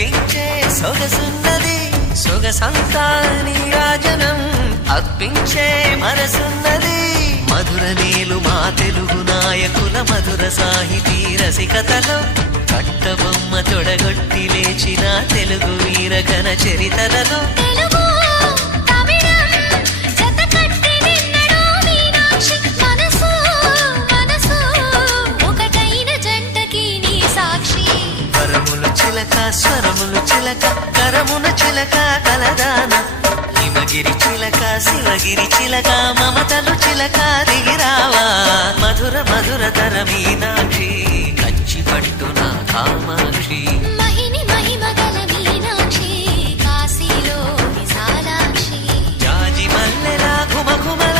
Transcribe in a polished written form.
దీవించే సొగసున్నది సొగసంతా నీరాజనం అర్పించే మనసున్నది మధుర నేలు మా తెలుగు నాయకుల మధుర సాహితీ రసికతలో కట్టబొమ్మ తొడగొట్టి లేచిన తెలుగు వీర ఘన చరితలలో చిలక స్వరములు చిలక కరమున చిలక కలదాన హిమగిరి చిలక శివగిరి చిలక మమతలు చిలక దిగిరావా మధుర మధుర తర మీనాక్షి కంచి పట్టున కామాక్షి